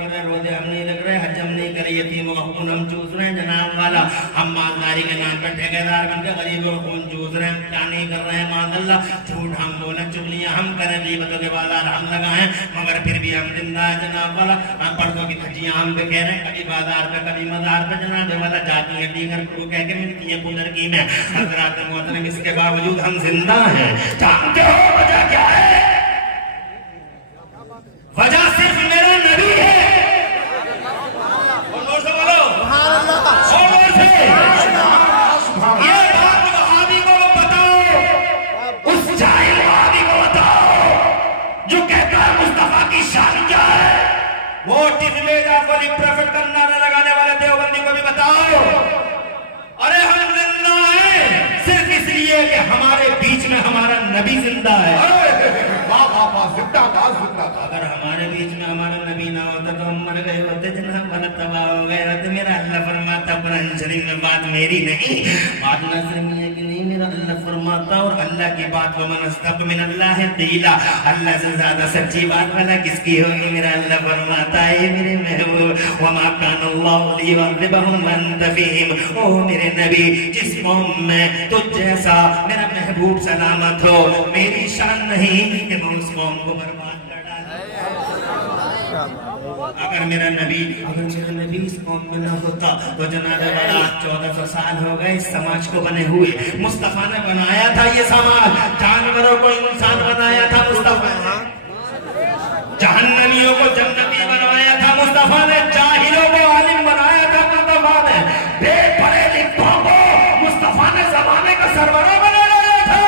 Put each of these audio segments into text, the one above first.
पढ़ रहे, रोजे हम नहीं लग रहे, हज हम नहीं करे, यतीमों का खून हम चूस रहे हैं जनाब वाला, हम मालदारी के नाम पर ठेकेदार बनकर गरीबों का खून चूस रहे हैं, क्या नहीं कर रहे हैं माज़अल्लाह। झूठ हम बोले, चुगलियां हम करें, गीबतों के बाजार हम लगाएं, मगर फिर भी हम जिंदा है जनाब वाला। हम पर्दों की धज्जियां हम पे कह रहे हैं, कभी बाजार पे कभी मजार पे जनाब वाला, जाती है दीगर को कह के मिलती है कुदर की में। हजरात मोहतरम, इसके बावजूद हम जिंदा हैं। जानते हो वजह क्या है? वजह सिर्फ मेरा नबी है। और जोर से बोलो, जोर से। ये बात वहाबी को बताओ, उस जाहिल वहाबी को बताओ जो कहता है मुस्तफा की शान क्या है। वो टिज़मे जाफरी प्रॉफिट का नारा लगाने वाले देवबंदी को भी बताओ। अरे हम जिंदा हैं सिर्फ इसलिए कि हमारे बीच में हमारा नबी जिंदा है। अगर हमारे बीच में हमारा नबी ना होता तो हम मर गए होते जनाब वाला, तबाह हो गए होते। मेरा अल्लाह फरमाता कुरान शरीफ में, बात मेरी नहीं, बात नज़र में है कि नहीं, मेरा अल्लाह फरमाता। और अल्लाह की बात वमन अस्तक़ मिनल्लाह क़ीला, अल्लाह से ज्यादा सच्ची बात वाला किसकी होगी? मेरा अल्लाह फरमाता है मेरे महबूब, वमा कान अल्लाहु लियुअज़्ज़िबहुम व अंत फ़ीहिम। ओ मेरे नबी, जिस कौम में तुझ जैसा मेरा महबूब सलामत हो, मेरी शान नहीं कि मैं उस कौम को बर्बाद कर डालूं। अगर मेरा नबी इस कौम में न होता तो जनाब वाला 1400 साल हो गए इस समाज को बने हुए। मुस्तफा ने बनाया था ये समाज, जानवरों को इंसान बनाया था मुस्तफा ने, जहन्नमियों को जन्नती बनाया था मुस्तफा ने, जाहिलों को आलिम बनाया था मुस्तफा ने, बेपढ़े लिखों को मुस्तफा ने जमाने का सरवरा बनाया था।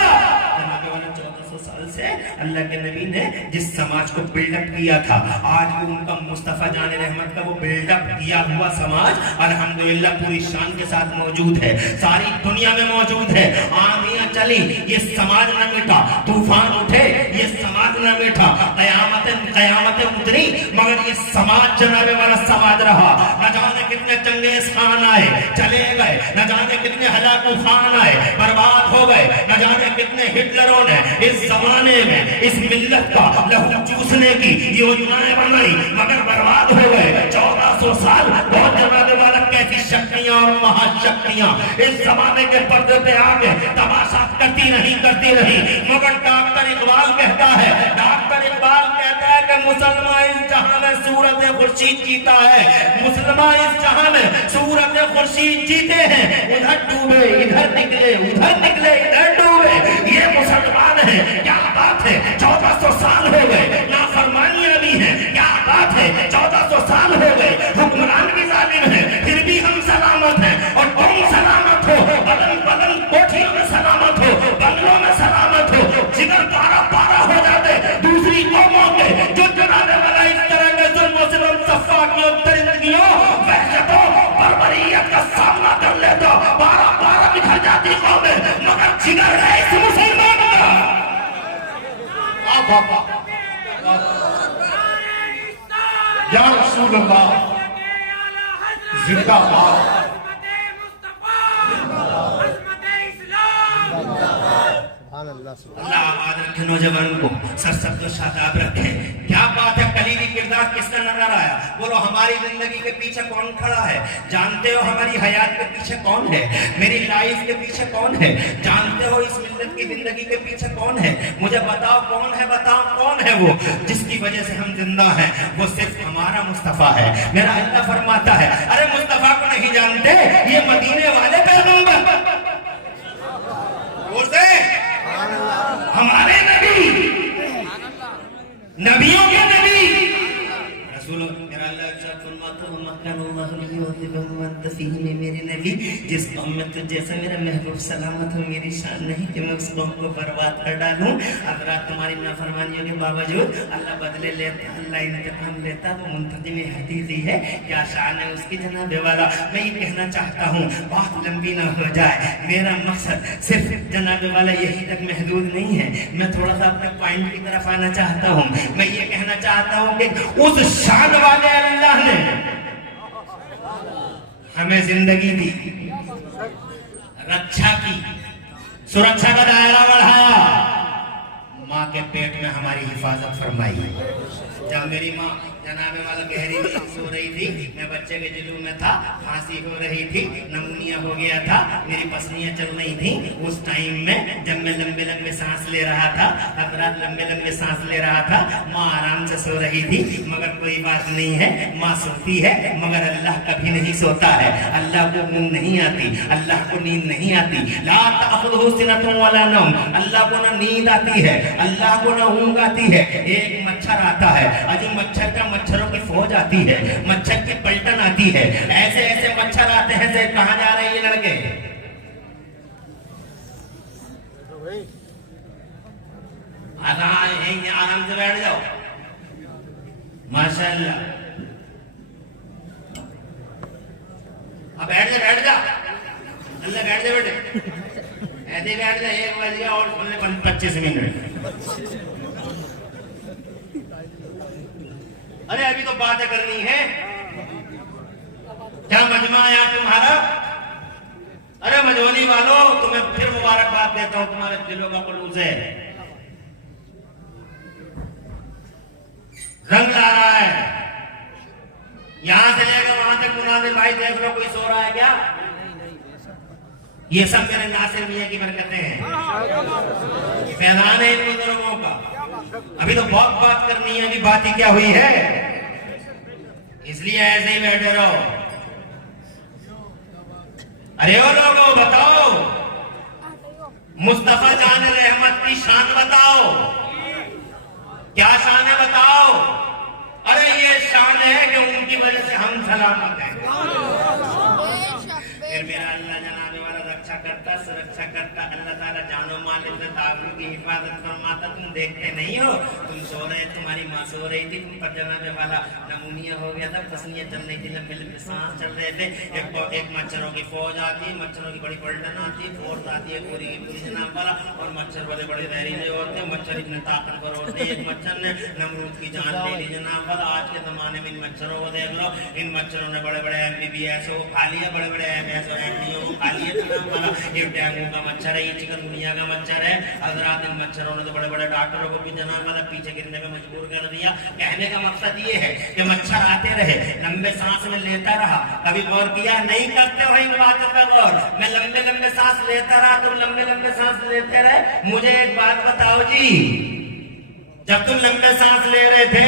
जनाब वाला 1400 साल से अल्लाह के नबी ने जिस समाज को बिल्डअप किया था, आज भी उनका मुस्तफा जाने रहमत का वो बिल्डअप किया हुआ समाज अल्हम्दुलिल्लाह पूरी शान के साथ मौजूद है, सारी दुनिया में मौजूद है। आंधियां चली, ये समाज न मिटा, तूफान उठे, ये समाज न मिटा, कयामतें उतरी, मगर ये समाज जनाबे वाला समाज रहा। न जाने कितने चंगेज खान आए, चले गए, न जाने कितने हलाकू खान आए, बर्बाद हो गए, न जाने कितने हिटलरों ने इस जमाने में इस मिल्लत का लहू चूसने की योजनाएं बनाई, मगर बर्बाद हो गए। 1400 साल बहुत जनाबे वाला कैसी शक्तियां और महाशक्तियां इस जमाने के पर्दे पे आके तमाशा करती रही, मगर डॉक्टर इकबाल कहता है कि मुसलमान इस जहां में सूरत खुर्शीद जीता है, मुसलमान इस जहां में सूरत खुर्शीद जीते हैं। उधर डूबे इधर निकले, उधर निकले इधर डूबे, ये मुसलमान है। क्या बात है, 1400 साल हो गए, नाफरमानियां भी हैं, क्या बात है, 1400 साल हो गए, हुक्मरान भी जालिम है, फिर भी हम सलामत हैं। और तुम सलामत हो, बदन कोठियों में सलामत हो, बंगलों में सलामत हो, जिगर पारा हो जाते दूसरी कौमों के जो जनाने वाला इस तरह के जुल्म सिलम सफाकियों दरिंदगियों वहशतों बर्बरियत का सामना कर ले तो पारा बिखर जाती कौमें, मगर जिगर है इस मुसलमान का। या रसूल अल्लाह जिंदाबाद। अल्लाह आबाद रखे नौजवान को, सरसब को शादाब रखे। क्या बात है, कलीली किरदार किसका नजर आया? बोलो हमारी जिंदगी के पीछे कौन खड़ा है? जानते हो हमारी हयात के पीछे कौन है? मेरी लाइफ के पीछे कौन है? जानते हो इस मिल्लत की जिंदगी के पीछे कौन है? मुझे बताओ कौन है, बताओ कौन है वो जिसकी वजह से हम जिंदा हैं? वो सिर्फ हमारा मुस्तफा है। मेरा अल्लाह फरमाता है, अरे मुस्तफा को नहीं जानते? ये मदीने वाले पैगंबर, हमारे नबी, नबियों के नबी रसूल। मेरा अल्लाह मेरे नबी, जिस कौम में तुझ जैसा मेरा महबूब सलामत हो, मेरी शान नहीं कि मैं उस कौम को बर्बाद कर डालूं। अगर तुम्हारी नाफरमानियों के बावजूद अल्लाह बदले लेता, अल्लाह इंतकाम लेता, वो मुंतजिम हदीसी है, क्या शान है उसकी जनाबे वाला। मैं ये कहना चाहता हूँ, बात लंबी ना हो जाए, मेरा मकसद सिर्फ जनाबे वाला यही तक महदूद नहीं है। मैं थोड़ा सा अपने पॉइंट की तरफ आना चाहता हूँ। मैं ये कहना चाहता हूँ कि उस शान वाले अल्लाह ने हमें जिंदगी दी, रक्षा की, सुरक्षा का दायरा बढ़ाया, माँ के पेट में हमारी हिफाजत फरमाई। जब मेरी माँ जनाबे वाला गहरी नींद सो रही थी, मैं बच्चे के जुलूम में था, खांसी हो रही थी, नमूनिया हो गया था, मेरी पसलियां चल रही थी। उस टाइम में जब मैं लंबे लंबे सांस ले रहा था, हजरात लंबे लंबे सांस ले रहा था, माँ आराम से सो रही थी। मगर कोई बात नहीं है, माँ सोती है मगर अल्लाह कभी नहीं सोता है। अल्लाह को नींद नहीं आती, अल्लाह को नींद नहीं आती। ला ताखुदहु सिनतुन वला नौम, अल्लाह को ना नींद आती है, अल्लाह को ना ऊंघ आती है। एक मच्छर आता है, अजी मच्छर का मच्छरों की फौज आती है, मच्छर की पलटन आती है। ऐसे ऐसे मच्छर आते हैं से कहां जा रहे हैं ये लड़के? आराम से बैठ जाओ, माशाल्लाह। अब बैठ जा अल्लाह, बैठ जा बेटे, ऐसे बैठ जा। 1 बज गया और 25 मिनट। अरे अभी तो बातें करनी है। क्या मजमा आया तुम्हारा? अरे मजोनी वालों, तुम्हें फिर मुबारकबाद देता हूं, तुम्हारे दिलों का खुलूस है। रंग ला रहा है, यहां से लेकर वहां तक मुनाजिर भाई देख लो, कोई सो रहा है क्या? ये सब मेरे नासिर मियां की बरकतें हैं, फैजान है इन बुजुर्गों का। अभी तो बहुत बात करनी है, अभी बात ही क्या हुई है, इसलिए ऐसे ही बैठे रहो। अरे ओ लोगों बताओ, मुस्तफा जान रहमत की शान बताओ, क्या शान है बताओ। अरे ये शान है कि उनकी वजह से हम सलामत हैं। फिर मेरा अल्लाह जनाबे वाला रक्षा करता, सुरक्षा करता, अल्लाह ताला जानो माल ताबू की हिफाजत फरमाता। तुम देखते नहीं हो, तुम सो रहे, तुम्हारी माँ सो रही थी, तुम पर जनाबे वाला नमूनिया हो गया था, पसलियां चल रही थी, लंबे लंबे सांस चल रहे थे। एक मच्छरों की फौज आती है, मच्छरों की बड़ी पलटन आती है, फोर्स आती है पूरी की पूरी जनाब वाला। और मच्छर बड़े बड़े जहरीले होते हैं, मच्छर इतने ताकतवर होते हैं। एक मच्छर ने नमरूद की जान ले ली जनाब वाला। आज के जमाने में इन मच्छरों को देख लो, इन मच्छरों ने बड़े बड़े MBBS को खा लिया, बड़े बड़े MS और एंटीओ को खा लिया जनाब वाला। ये डेंगू का मच्छर है, ये चिकनगुनिया का मच्छर है। हजरात इन मच्छरों ने तो बड़े बड़े डॉक्टरों को भी जनाब वाला पीछे गिरने में मजबूर कर दिया। कहने का मकसद ये है कि मच्छर आते रहे, लंबे सांस में लेता रहा। कभी गौर किया? नहीं करते हो इन बातों पर गौर। मैं लंबे लंबे सांस लेता रहा, तुम लंबे लंबे सांस लेते रहे। मुझे एक बात बताओ जी, जब तुम लंबे सांस ले रहे थे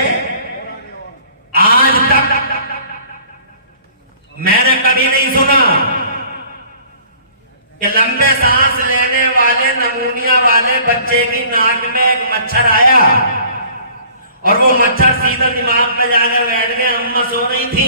आज तक मैंने कभी नहीं सुना कि लंबे सांस लेने वाले नमूनिया वाले बच्चे की नाक में एक मच्छर आया और वो मच्छर सीधा दिमाग पे जाकर बैठ गया। अम्मा सो रही थी,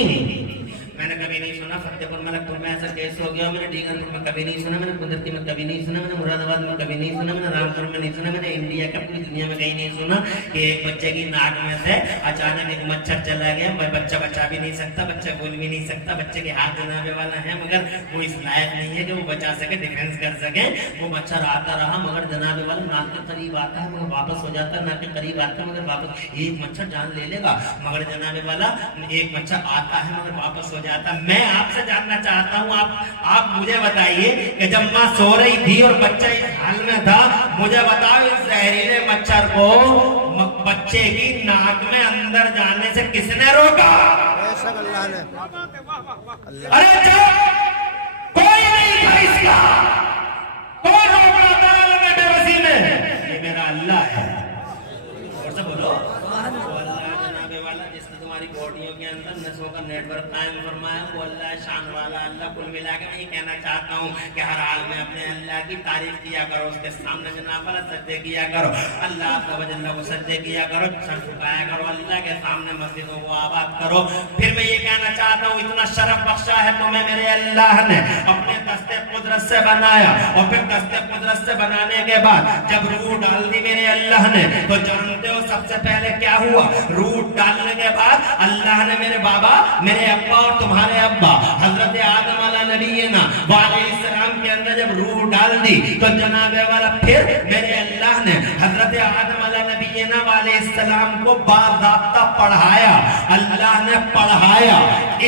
मैंने कभी नहीं सुना। फतेहपुर मलकपुर में ऐसा केस हो गया, मैंने डीगरपुर में कभी नहीं सुना, मैंने कुदरती में कभी नहीं सुना, मैंने मुरादाबाद में कभी नहीं सुना, मैंने रामपुर में नहीं सुना, मैंने इंडिया का पूरी दुनिया में कहीं नहीं सुना कि एक बच्चे की नाक में से अचानक एक मच्छर चला गया। बच्चा बचा भी नहीं सकता, बच्चा बोल भी नहीं सकता, बच्चे के हाथ जनाबे वाला है मगर वो इस लायक नहीं है कि वो बचा सके, डिफेंस कर सके। वो मच्छर आता रहा मगर जनाबे वाला नाक के करीब आता है मगर वापस हो जाता है, नाक के करीब आता है मगर वापस। एक मच्छर जान ले लेगा मगर जनाबे वाला एक मच्छर आता है मगर वापस हो जाता। मैं आपसे जानना चाहता हूं, आप मुझे बताइए कि जब मां सो रही थी और बच्चा इस हाल में था, मुझे बताओ इस जहरीले मच्छर को बच्चे की नाक में अंदर जाने से किसने रोका? अल्लाह ने। अरे कोई नहीं था इसका, कौन रोक रहा था बेटे वसी में? ये मेरा अल्लाह है। और से बोलो वाला जिसने तुम्हारी बॉडियों के अंदर नसों का नेटवर्क कायम फरमाया, वो अल्लाह शान वाला अल्लाह। कुल मिला के मैं ये कहना चाहता हूँ कि हर हाल में अपने अल्लाह की तारीफ किया करो, उसके सामने जनाब वाला सज्जे किया करो, अल्लाह को सज्जे किया करो, सर झुकाया करो, अल्लाह के सामने मस्जिदों को आबाद करो। फिर मैं ये कहना चाहता हूँ, इतना शरफ बख्शा है तुम्हें मेरे अल्लाह ने, अपने दस्ते कुदरत से बनाया और फिर दस्ते कुदरत से बनाने के बाद जब रूह डाल दी मेरे अल्लाह ने, तो जानते हो सबसे पहले क्या हुआ? रूह डालने के बाद अल्लाह ने मेरे बाबा, मेरे अब्बा और तुम्हारे अब्बा हजरत आदम वाला नबी ना अलैहिस्सलाम के अंदर जब रूह डाल दी, तो जनाबे वाला फिर मेरे अल्लाह ने हजरत आदम वाला नबी ना अलैहिस्सलाम को बाज़ाब्ता पढ़ाया। अल्लाह ने पढ़ाया,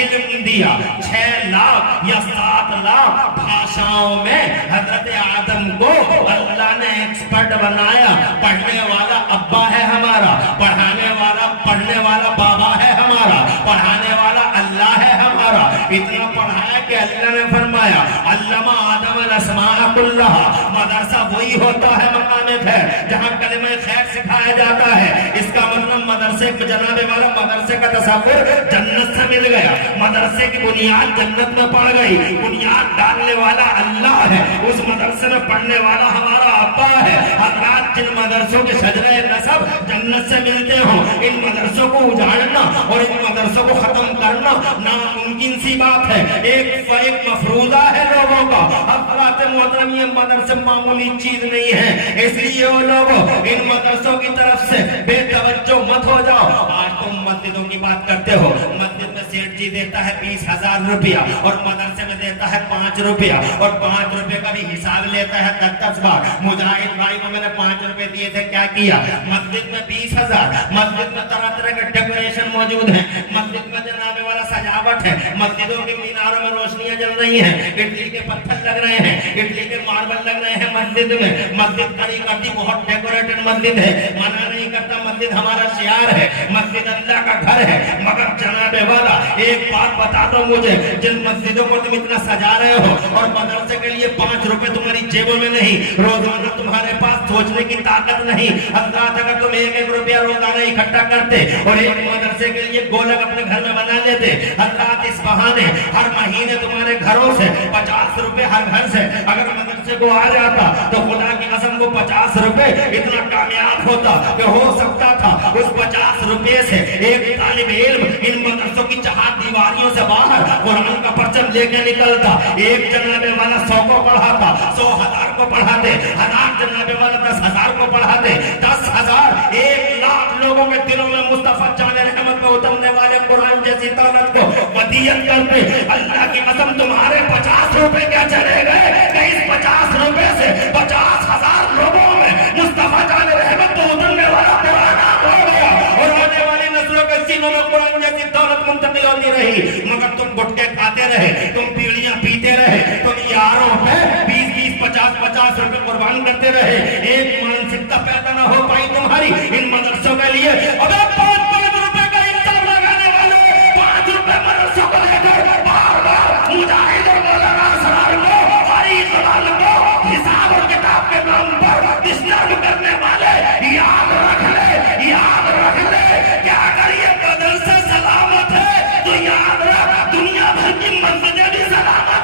इल्म दिया। 6 लाख या 7 लाख भाषाओं में हजरत आदम को अल्लाह ने एक्सपर्ट बनाया। पढ़ने वाला अब्बा है हमारा, पढ़ाने वाला पढ़ने वाला बाबा है हमारा, पढ़ाने वाला अल्लाह है हमारा। इतना पढ़ाया कि अल्लाह ने फरमाया अल्लामा आदम अल-अस्माअ कुल्लहा। मदरसा वही होता है मकान खैर जहाँ कलिमा खैर सिखाया जाता है। इसका मतलब मदरसे को जनाबे वाला मदरसे का तस्वीर जन्नत से मिल गया। मदरसे की बुनियाद जन्नत में पड़ गई। बुनियाद डालने वाला अल्लाह है, उस मदरसे में पढ़ने वाला हमारा अब्बा है। हज़रात जिन मदरसों के शजरे नसब जन्नत से मिलते हो, इन मदरसों को उजाड़ना और इन मदरसों को खत्म करना नामुमकिन सी बात है। एक मफरूजा है लोगों का। हज़रात मोहतरम ये मदरसे मामूली चीज नहीं है, इसलिए वो लोग इन मदरसों की तरफ से बेतवज्जो मत हो जाओ। आज तुम मस्जिदों की बात करते हो, मस्जिद में सेठ जी देता है 20,000 रुपया और मदरसे में देता है 5 रुपया और 5 रुपए का भी हिसाब लेता है 10-10 बार। मुजाहिद भाई को मैंने 5 रुपए दिए थे, क्या किया? मस्जिद में 20,000, मस्जिद में तरह तरह के डेकोरेशन मौजूद है, मस्जिद में जनाबे वाला सजावट है, मस्जिदों के मीनारों में रोशनियां जल रही हैं, इटली के पत्थर लग रहे हैं, इटली के मार्बल लग रहे हैं मस्जिद में। मस्जिद खड़ी कर दी, बहुत डेकोरेटेड मस्जिद है, मना नहीं करता, मस्जिद हमारा शियार है, मस्जिद अल्लाह का घर है। मगर जनाबे वाला एक बात बता दो मुझे, जिन मस्जिदों को तुम इतना सजा रहे हो और मदरसे के लिए 5 रुपए तुम्हारी जेबों में नहीं, रोजाना तुम्हारे पास सोचने की ताकत नहीं। हज़रात अगर तुम 1-1 रुपया रोजाना इकट्ठा करते और एक मदरसे के लिए गोलक अपने घर में बना लेते, हज़रात इस बहाने हर महीने तुम्हारे घरों से 50 रुपए हर घर से अगर मदरसे को आ जाता तो खुदा की कसम को 50 रुपए इतना कामयाब होता कि हो सकता था उस 50 रुपए से एक तालिब इल्म इन मदरसों की 4 दीवारियों से बाहर कुरान का परचम लेके निकलता। एक जनाबे वाला 100 को पढ़ाता, 100 1000 को पढ़ाते, 1000 जनाबे वाला 10,000 को पढ़ाते, 10,000 1 लाख लोगों के दिलों में मुस्तफा जाने रहमत में उतरने वाले कुरान जैसी ताकत को वदीयत करते। अल्लाह की कसम तुम्हारे 50 रुपए क्या चले गए कि इस 50 रुपए से 50,000 लोगों में मुस्तफा जाने रहमत में उतरने वाला कुरान हो गया और आने वाली नस्लों के सीनों में कुरान जैसी दौलत मुंतकिल होती रही। मगर तुम गुटके खाते रहे, तुम बीड़ियां पीते रहे, तुम यारों पे 20-20, 50-50 रुपए कुर्बान करते रहे। एक मानसिकता पैदा न हो पाई तुम्हारी इन मदरसों के लिए। अबे 5-5 रुपए का हिसाब लगाने वाले 5 रुपए मदरसों को लेकर बार-बार मुजाहिद और मौलाना असरार को हरी ज़बान को हिसाब और किताब के नाम पर डिस्टर्ब करने वाले याद रख ले, याद रख ले। क्या अगर ये मदरसा सलामत है तो याद रख दुनिया भर की मस्जिदें भी सलामत।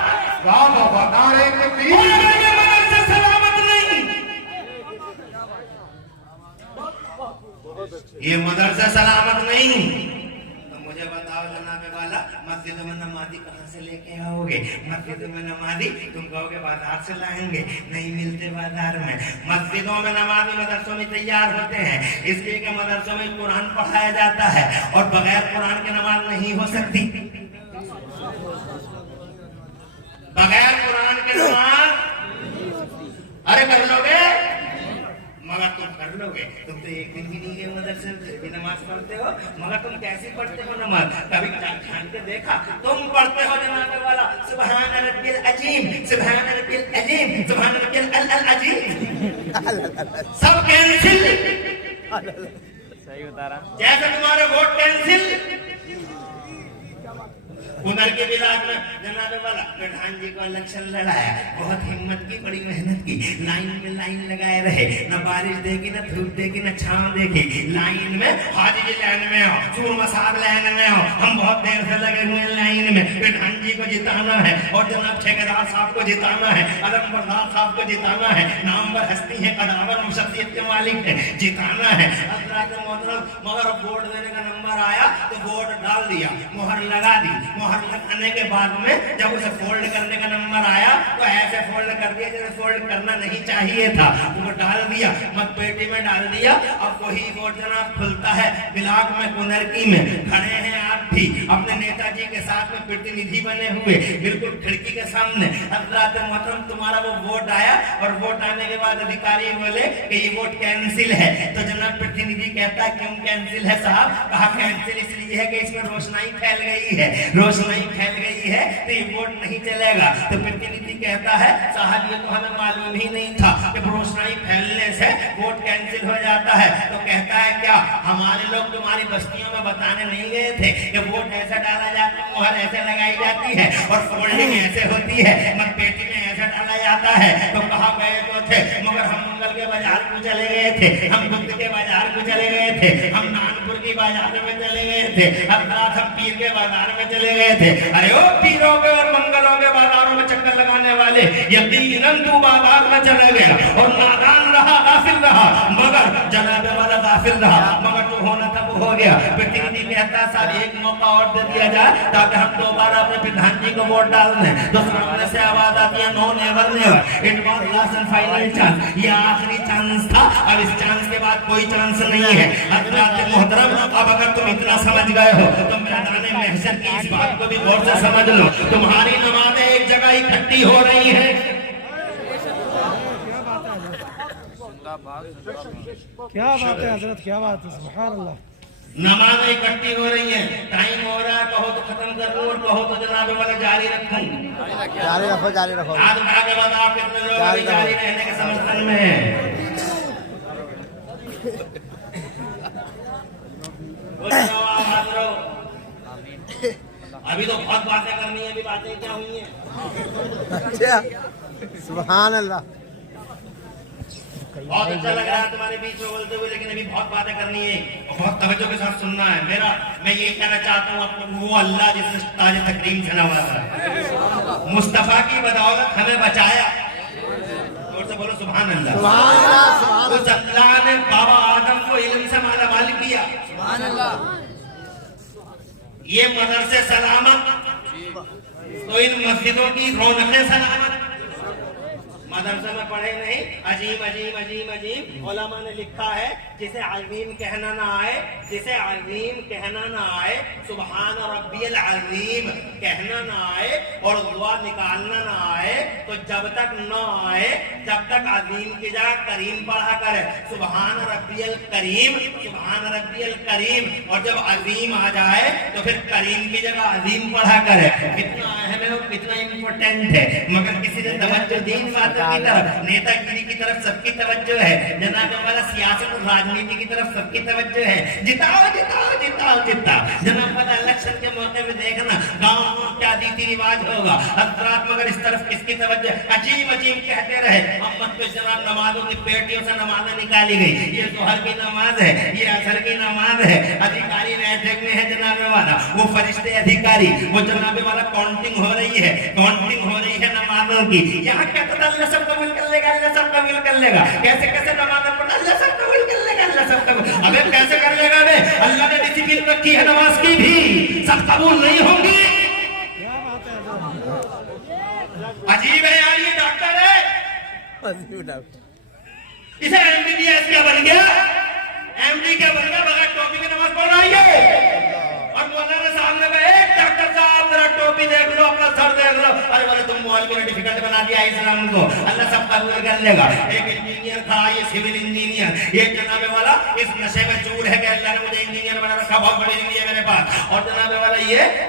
बता रहे कि ये मदरसा सलामत नहीं, ये मदरसा सलामत नहीं। तो मुझे बताओ जनाबे वाला, मस्जिद में नमाजी कहाँ से लेके आओगे? मस्जिद में नमाजी तुम कहोगे बाजार से लाएंगे, नहीं मिलते बाजार में। मस्जिदों में नमाजी मदरसों में तैयार होते हैं, इसलिए कि मदरसों में कुरान पढ़ाया जाता है और बगैर कुरान के नमाज नहीं हो सकती। बगैर कुरान के नमाज अरे कर लोगे, मगर तुम कर लोगे। तुम तो एक दिन भी नहीं गए मदरसे में, भी नमाज पढ़ते हो, मगर तुम कैसे पढ़ते हो नमाज? कभी छान के देखा? तुम पढ़ते हो जनाबे वाला सुभान रब्बिल अजीम, सुभान रब्बिल अजीम, सुभान रब्बिल अजीम, सब कैंसिल। सही बता रहा। जैसे तुम्हारे वोट कैंसिल। उधर के विलास में जनाबे वाला प्रधान जी को इलेक्शन लड़ाया, बहुत हिम्मत की, बड़ी मेहनत की, लाइन में लाइन लगाए रहे, न बारिश देखी, न धूप देखी, न छांव देखी, लाइन में हाजी जी लाइन में आओ, सूरमा साहब लाइन में आओ, हम बहुत देर से लगे हुए लाइन में। प्रधान जी को जिताना है और जनाब ठेकेदार साहब को जिताना है, अलम बरदार साहब को जिताना है, नामवर हस्ती है, कदावर शख्सियत के मालिक है, जिताना है। मगर वोट देने का नंबर आया तो वोट डाल दिया, मोहर लगा दी। मोहर लगाने के बाद में जब उसे फोल्ड करने का नंबर आया तो ऐसे फोल्ड कर दिया जैसे फोल्ड करना नहीं चाहिए था, वो डाल दिया, मत पेटी में डाल दिया। अब वही वोट जनाब खुलता है ब्लॉक में, कुनरकी में खड़े हैं आप भी अपने नेताजी के साथ में प्रतिनिधि बने हुए बिल्कुल खिड़की के सामने। हजरत मोहतरम तुम्हारा वो वोट आया और वोट आने के बाद अधिकारी बोले कि ये वोट कैंसिल है। तो जनाब प्रतिनिधि कहता है क्यों कैंसिल है साहब? कहा कैंसिल इसलिए है कि इसमें रोशनाई फैल गई है, रोशनाई फैल गई है तो ये वोट नहीं चलेगा। तो प्रतिनिधि कहता है साहब ये तो हमें मालूम ही नहीं था कि रोशनाई फैलने से वोट कैंसिल हो जाता है। तो कहता है क्या हमारे लोग तुम्हारी बस्तियों में बताने नहीं गए थे कि वोट ऐसा डाला जाता है, मुहर ऐसे लगाई जाती है और फोल्डिंग ऐसे होती है, मतपेटी में ऐसा डाला जाता है। तो कहा गए तो थे मगर हम मंगल के बाजार को चले गए थे, हम बुद्ध के बाजार को चले गए थे, हम नानपुर की बाजार में चले गए थे, अब रात हम पीर के बाजार में चले गए थे। अरे ओ पीरों के और मंगलों के बाजारों में चक्कर लगाने वाले, यकीनन तू बाजार में चले गया और नादान रहा, गाफिल रहा, मगर जनाबे वाला गाफिल रहा, मगर जो होना था वो हो गया। प्रतिनिधि कहता साहब एक मौका और दे दिया जाए ताकि हम दोबारा अपने प्रधान जी को वोट डाल दें। तो सामने से आवाज आती है no never never, it was last and final chance, ये आखिरी चांस था, अब इस चांस के बाद कोई चांस नहीं है। हजरत मोहतरम अब अगर तुम इतना समझ गए हो तो मैदान महशर की इस बात को भी गौर से समझ लो, तुम्हारी नमाजें एक जगह इकट्ठी हो रही है। क्या बात है हजरत, क्या बात है, सुभान अल्लाह। नमाजें इकट्ठी हो रही है, टाइम हो रहा है, कहो तो खत्म कर दूं और कहो तो जनाब वाला जारी रखूं। जारी रखो, जारी रखो। आज आगे बाद आप कितने लोग अभी जारी रहने के समर्थन में हैं? अभी तो बहुत बातें करनी है, अभी बातें क्या हुई हैं? अच्छा, सुभान अल्लाह। बहुत अच्छा लग रहा है तुम्हारे बीच में बोलते हुए, लेकिन अभी बहुत बातें करनी है और बहुत तवज्जो के साथ सुनना है। मैं ये कहना चाहता हूँ आपको, वो अल्लाह जिसने ताज तकरीम से नवाजा है, मुस्तफा की बदौलत हमें बचाया, और से बोलो सुभान अल्लाह। उस अल्लाह ने बाबा आदम को इल्म से माला माल किया, ये मदरसे सलामत तो इन मस्जिदों की रौनकें सलामत। मदरसे में पढ़े नहीं, अजीम अजीम अजीम अजीम उलमा ने लिखा है जिसे अजीम कहना ना आए, जिसे अजीम कहना ना आए, सुभान रब्बियल अजीम कहना ना आए और दुआ निकालना ना आए, तो जब तक न आए जब तक अजीम की जगह करीम पढ़ा करे, सुभान रब्बियल करीम, सुभान रब्बियल करीम, और जब अजीम आ जाए तो फिर करीम की जगह अजीम पढ़ा करे। कितना अहम है और कितना इम्पोर्टेंट है, मगर किसी ने तवज्जो दी बात की तरफ, नेतागिरी की तरफ सबकी तवज्जो है, जनाब वाला सियासत और राजनीति की तरफ सबकी तवज्जो है, जिताओ जिताओ जिताओ जिताओ। जनाब वाला इलेक्शन के मौके में देखना गाँव में क्या रीति रिवाज होगा, हजरात मगर इस तरफ किसकी तवज्जो? अजीब अजीब कहते रहे, अम्मत पे जनाब नमाजों की पेटियों से नमाजें निकाली गई, ये जोहर की नमाज है, ये असर की नमाज है, अधिकारी बैठक में है जनाब वाला, वो फरिश्ते अधिकारी, वो जनाब वाला काउंटिंग हो रही है, काउंटिंग हो रही है नमाजों की। यहाँ क्या पता अल्लाह सब कबूल कर लेगा, अल्लाह सब कबूल कर लेगा, कैसे कैसे नमाज पढ़ अल्लाह सब कबूल कर लेगा, अल्लाह सब कबूल, अबे कैसे कर लेगा बे? अल्लाह ने डिसिप्लिन रखी है नमाज की भी, सब कबूल नहीं होंगी। अजीब है यार, ये डॉक्टर है, इसे एमबीबीएस क्या बन गया, एमडी क्या बन गया, बगैर टोपी की नमाज पढ़ रही है। और मौलाना सामने में एक डॉक्टर साहब जरा टोपी देख लो, अपना सर देख लो, अरे बोले तुम मौलवी ने डिफिकल्ट बना दिया इस्लाम को, अल्लाह सब कबूल कर लेगा। एक इंजीनियर था, ये सिविल इंजीनियर, ये जनाबे वाला इस नशे में चूर है कि अल्लाह ने मुझे इंजीनियर बना रखा, बहुत बड़ी डिग्री है मेरे पास, और जनाबे वाला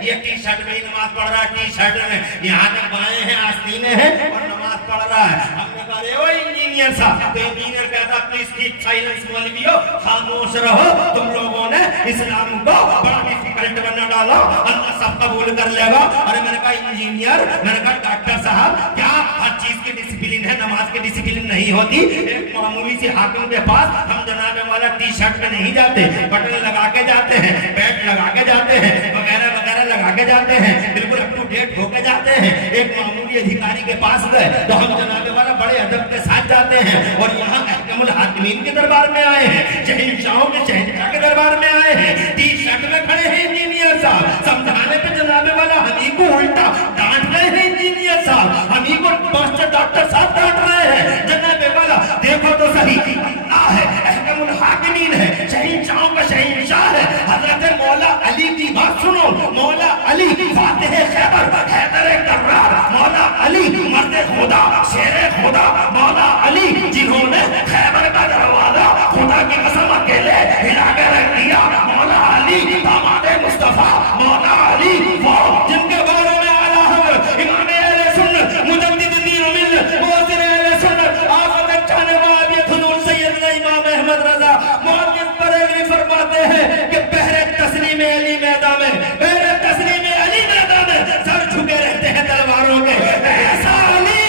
ये टी शर्ट में ही नमाज पढ़ रहा है, टी शर्ट में यहाँ तक बाएं हैं, आस्तीने हैं और नमाज पढ़ रहा है। हमने कहा अरे वो इंजीनियर साहब, तो इंजीनियर कहता प्लीज कीप साइलेंस, मौलवियों खामोश रहो, तुम लोगों ने इस्लाम को बड़ा डिफिकल्ट बना डाला, अल्लाह सब कबूल कर लेगा। अरे मैंने कहा इंजीनियर, मैंने कहा डॉक्टर साहब, क्या हर चीज की डिसिप्लिन है, नमाज की डिसिप्लिन नहीं होती? एक मामूली सी हाकिम के पास हम जनाबे वाला टी शर्ट में नहीं जाते, बटन लगा के जाते हैं, बैट लगा के जाते हैं, वगैरह वगैरह लगा के जाते हैं, बिल्कुल अप टू डेट होके जाते हैं। एक मामूली अधिकारी के पास गए तो हम जनाबे वाला बड़े अदब के साथ जाते हैं, और यहाँ अहकमुल हाकिमीन के दरबार में आए हैं, शहंशाहों के शहंशाह के दरबार में आए हैं, टी शर्ट में खड़े हैं इंजीनियर साहब, समझाने पे जनाबे वाला हमी को उल्टा डांट रहे हैं इंजीनियर साहब, हमी को मास्टर डॉक्टर साहब डांट रहे हैं। जनाबे वाला देखो तो सही, अल्लाह है, अहकमुल हाकिमीन है, शहंशाहों का शहंशाह है, हजरत मौला अली की बात सुनो, मौला अली फातिह खैबर हैदर कर्रार, मौला अली मर्द खुदा शेर खुदा, मौला अली जिन्होंने खैबर का दरवाजा खुदा की कसम अकेले हिला के रख दिया, मौला अली दामाद मुस्तफा, मौला अली वो जिनके बारे में आला हज़रत इमाम अहले सुन्नत मुजद्दिद दीन व मिल्लत मुअज्जिन अहले सुन्नत आफत चाहने वाले हुजूर सैयदना इमाम अहमद रजा मुहद्दिस बरेलवी फरमाते हैं कि पहले तस्लीम अली मैदान में, पहले तस्लीम अली मैदान में सर झुके रहते हैं तलवारों के, ऐसा अली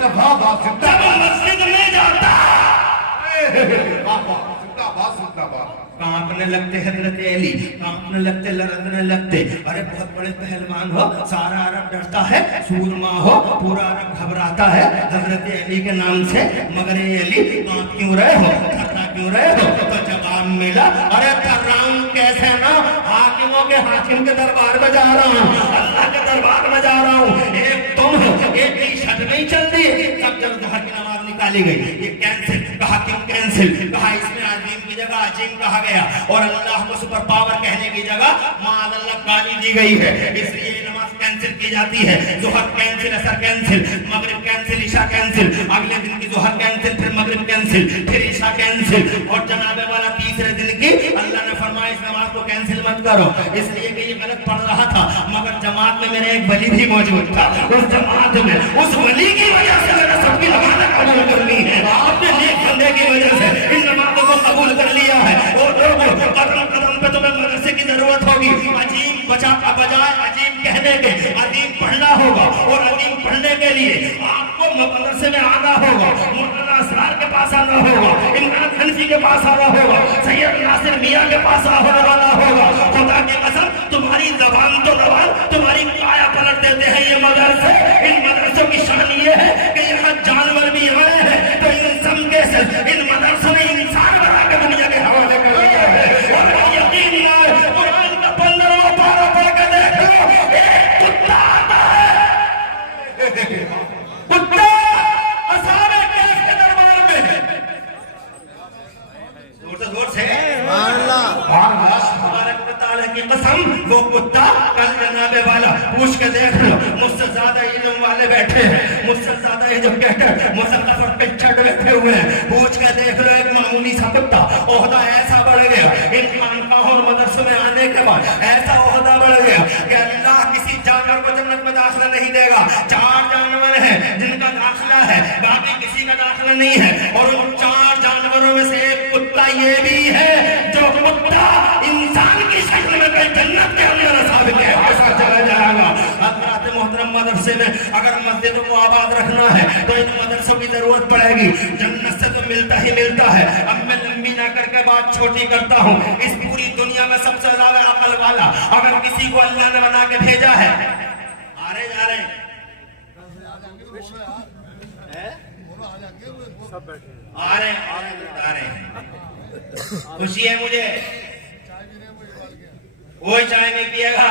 जब मस्जिद में जाता कांपने लगते हजरत अली, कांपने लगते, लड़ने लगते। अरे बहुत बड़े पहलवान हो, सारा अरब डरता है, सूरमा हो, पूरा अरब घबराता है हजरत अली के नाम से, मगर ये अली कांप क्यों रहे हो, थर्रा क्यों रहे हो? तो जवाब मिला, अरे थर्राऊं कैसे ना, हाकिमों के हाकिम के दरबार में जा रहा हूँ, अल्लाह के दरबार में जा रहा हूँ। एक तुम हो, एक की छत नहीं चलती, सब जब जोहर की नमाज निकाली गई, ये कैंसिल कहा, क्यों कैंसिल कहा, इसमें अजीम की जगह अजीम कहा गया और अल्लाह को सुपर पावर कहने की जगह माअल्लाह गाली दी गई है, इसलिए नमाज कैंसिल की जाती है। जोहर कैंसिल, असर कैंसिल, मगरिब कैंसिल, ईशा कैंसिल, अगले दिन की जोहर कैंसिल, फिर मगरिब कैंसिल, फिर ईशा कैंसिल, और जनाबे वाला तीसरे दिन की अल्लाह ने फरमाया इस नमाज को कैंसिल मत करो, इसलिए कि ये गलत पढ़ रहा था, मगर जमात में मेरे एक वली भी मौजूद था, उस जमात में उस वली की वजह से मैंने सबकी नमाज कबूल करनी है, अपने नेक बंदे की वजह से इन नमाजों को कबूल कर लिया है। और लोगों कदम कदम पे तुम्हें मदरसे की जरूरत होगी, अजीम बजाय अजीम कहने के अजीम पढ़ना होगा, और अजीम पढ़ने के लिए आपको मदरसे में आना होगा, मौलाना असरार के पास आना होगा, इमरान हनफी के पास आना होगा, सैयद नासिर मियां के पास आना होगा। खुदा की कसम तुम्हारी जबान तो नवाज, तुम्हारी काया पलट देते हैं ये मदरसे। इन मदरसों की शान ये है कि यहाँ जानवर भी आए हैं तो इंसान के इन मदरसों ने इंसान बना के दुनिया के हवाले कर दिया है। और यकीन मार, कुरान का 15वां पारा पढ़ के देख लो, एक कुत्ता आता है, कुत्ता असाबे कैफ के दरबार में, जोर से की कसम, वो कुत्ता कल जनाबे वाला पूछ के देख लो, मुझसे ज्यादा इल्म वाले बैठे हैं, मुझसे ज्यादा एजुकेटेड मुसल्लफ़ पे चढ़ बैठे हुए हैं, पूछ के देख लो एक मामूली सा कुत्ता ओहदा ऐसा बढ़ गया, इन खानकाहों और मदरसों में आने के बाद ऐसा ओहदा बढ़ गया कि अल्लाह किसी जानवर को जन्नत में दाखिला नहीं देगा। 4 जानवर हैं जिनका दाखिला है, बाकी किसी का दाखिला नहीं है, और उन 4 जानवरों में से एक कुत्ता ये भी है जो कुत्ता इंसान की शक्ल में कहीं जन्नत के अंदर साबित है, ऐसा चला जाएगा। हज़रात मोहतरम मदरसे में अगर मस्जिदों को आबाद रखना है तो इन मदरसों की जरूरत पड़ेगी, जन्नत से तो मिलता ही मिलता है। अब मैं लंबी ना करके बात छोटी करता हूँ, इस पूरी दुनिया में सबसे ज्यादा अकल वाला अगर किसी को अल्लाह ने बना के भेजा है, आ रहे जा रहे हैं, खुशी है मुझे, वो चाय नहीं पिएगा,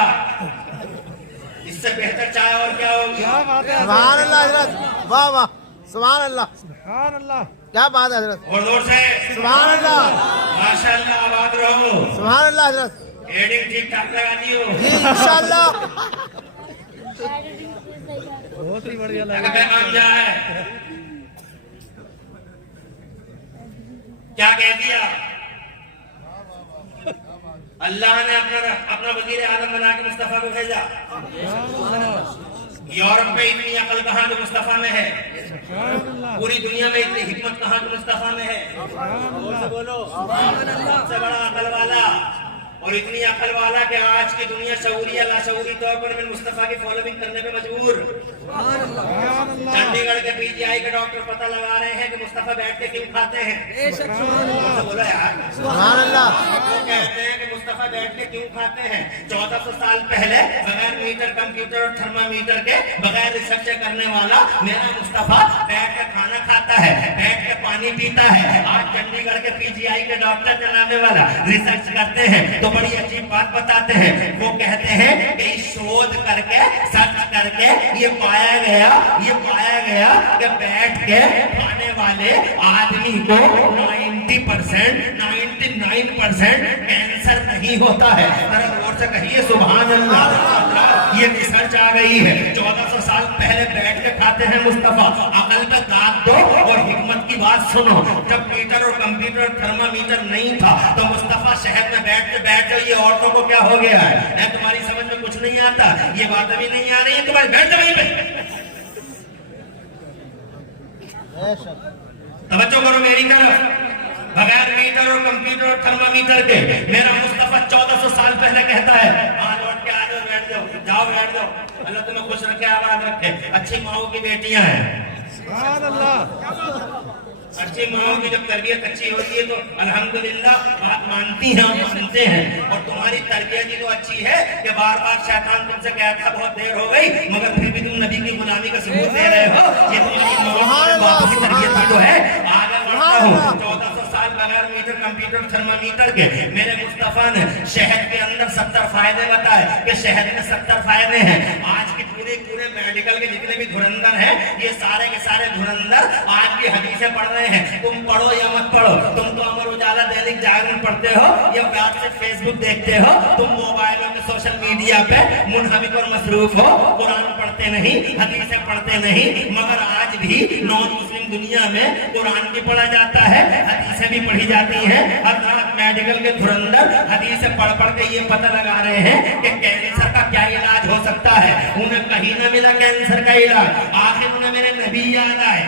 इससे बेहतर चाय और क्या होगी। सुभान अल्लाह हजरत, वाह वाह, सुभान अल्लाह, सुभान अल्लाह, क्या बात है हजरत, और जोर से सुभान अल्लाह, माशाअल्लाह, आबाद रहो, सुभान अल्लाह हजरत, एडिंग ठीक ठाक लगानी हो जी इंशाअल्लाह। बहुत ही बढ़िया लगा। पैगाम क्या है, क्या कह दिया? अल्लाह ने अपना वजीर आजम बना के मुस्तफा को भेजा। यूरोप में इतनी अकल कहाँ जो मुस्तफा में है, पूरी दुनिया में इतनी हिकमत कहाँ जो मुस्तफा में है। बोलो सबसे बड़ा अकल वाला, और इतनी अकल वाला कि आज की दुनिया शऊरी या लाशऊरी तौर पर मुस्तफा की फॉलोइंग करने पे मजबूर। चंडीगढ़ के पीजीआई के डॉक्टर पता लगा रहे हैं कि मुस्तफा बैठ के क्यों खाते हैं। बोलो यार, सुभान अल्लाह। वो कहते हैं कि मुस्तफा बैठ के क्यों खाते हैं। 1400 साल पहले बगैर मीटर, कंप्यूटर और थर्मामीटर के बगैर रिसर्च करने वाला मेरा मुस्तफा बैठ के खाना खाता है, बैठ के पानी पीता है। आज चंडीगढ़ के पीजीआई के डॉक्टर चलाने वाला रिसर्च करते हैं तो बड़ी अजीब बात बताते हैं। वो कहते हैं कि शोध करके, सर्च करके ये पाया गया कि बैठ के खाने वाले आदमी को 99% कैंसर नहीं नहीं होता है। जरा जोर से कहिए सुभान अल्लाह। ये रिसर्च आ गई है, 1400 साल पहले बैठ के खाते हैं मुस्तफा। अकल पे दाग दो और हिकमत की बात सुनो। जब मीटर और कंप्यूटर और थर्मामीटर नहीं था तो मुस्तफा शहर में बैठ ये औरतों को क्या हो गया है? तुम्हारी समझ में कुछ नहीं आता, ये बात भी नहीं आ रही है तुम्हारी, बैठ जाओ वहीं पे। तवज्जो करो मेरी तरफ। बगैर मीटर और कंप्यूटर और थर्मामीटर के मेरा मुस्तफा 1400 साल पहले कहता है, हाँ लौट के आ जाओ, बैठ जाओ, जाओ बैठ जाओ, अल्लाह तुम्हें खुश रखे, आबाद रखे। अच्छी माओ की बेटियां हैं, सुभान अल्लाह। अच्छी माओ की जब तरबियत अच्छी होती है तो अल्हम्दुलिल्लाह बात मानती हैं, हम मानते हैं। और तुम्हारी तरबियत ही तो अच्छी है कि बार बार शैतान तुमसे कहता बहुत देर हो गई, मगर फिर भी तुम नबी की गुलामी का सबूत दे रहे हो। ये तुम्हारी माओ की तरबियत ही तो है। आगे बढ़ता हूँ, 1400 साल बगैर मीटर कंप्यूटर थर्मामीटर के मेरे मुस्तफा ने शहद के अंदर 70 फायदे बताए कि शहद में 70 फायदे हैं। आज की पूरे मेडिकल के जितने भी धुरंधर हैं, ये सारे के सारे धुरंधर आज की हदीसें पढ़ रहे हैं। तुम पढ़ो या मत पढ़ो, तुम तो अमर उजाला दैनिक जागरण पढ़ते हो या व्हाट्सएप फेसबुक देखते हो, तुम मोबाइलों में सोशल मीडिया पे मुनहमिक और मसरूफ हो, कुरान पढ़ते नहीं, हदीसें पढ़ते नहीं। मगर आज भी नॉन मुस्लिम दुनिया में कुरान भी पढ़ा जाता है, हदीसें भी पढ़ी जाती हैं। हजरत मेडिकल के धुरंधर हदीसें पढ़ के ये पता लगा रहे हैं कि कैंसर का क्या इलाज हो सकता है। उन्हें कहीं न मिला कैंसर का इलाज, आखिर उन्हें मेरे नबी याद आए।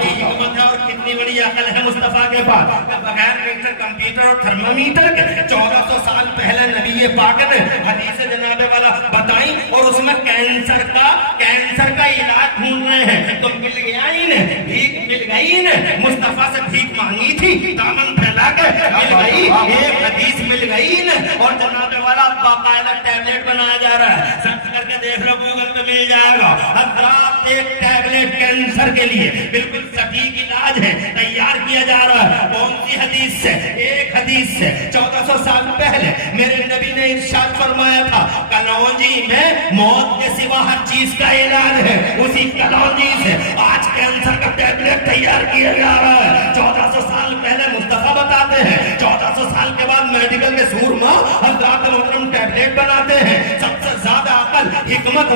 हिकमत है और कितनी बड़ी अकल है मुस्तफा के पास। बगैर मीटर कंप्यूटर और थर्मामीटर के 1400 साल पहले नबी पाक ने हदीस जनाबे वाला बताई और उसमें कैंसर का इलाज ढूंढ रहे हैं। तो मिल गया ही ने, भीख मिल गई ने, मुस्तफा से भीख मांगी थी, दामन फैला के मिल गई, एक हदीस मिल गई ने, और जनाबे वाला बाकायदा टैबलेट बनाया जा रहा है। सर्च करके देख लो, गूगल पे मिल जाएगा। हजरात एक टैबलेट कैंसर के लिए बिल्कुल सटीक इलाज है, तैयार किया जा रहा है। कौन सी हदीस से? एक हदीस से 1400 साल पहले मेरे नबी ने इरशाद फरमाया था, कलौंजी में मौत के सिवा हर चीज का इलाज है। उसी कलौंजी से आज कैंसर का टैबलेट तैयार किया जा रहा है। 1400 साल पहले मुस्तफा बताते हैं, 1400 साल के बाद मेडिकल के सूरमा हजरात मोहतरम टैबलेट बनाते हैं। सबसे ज्यादा अकल हिकमत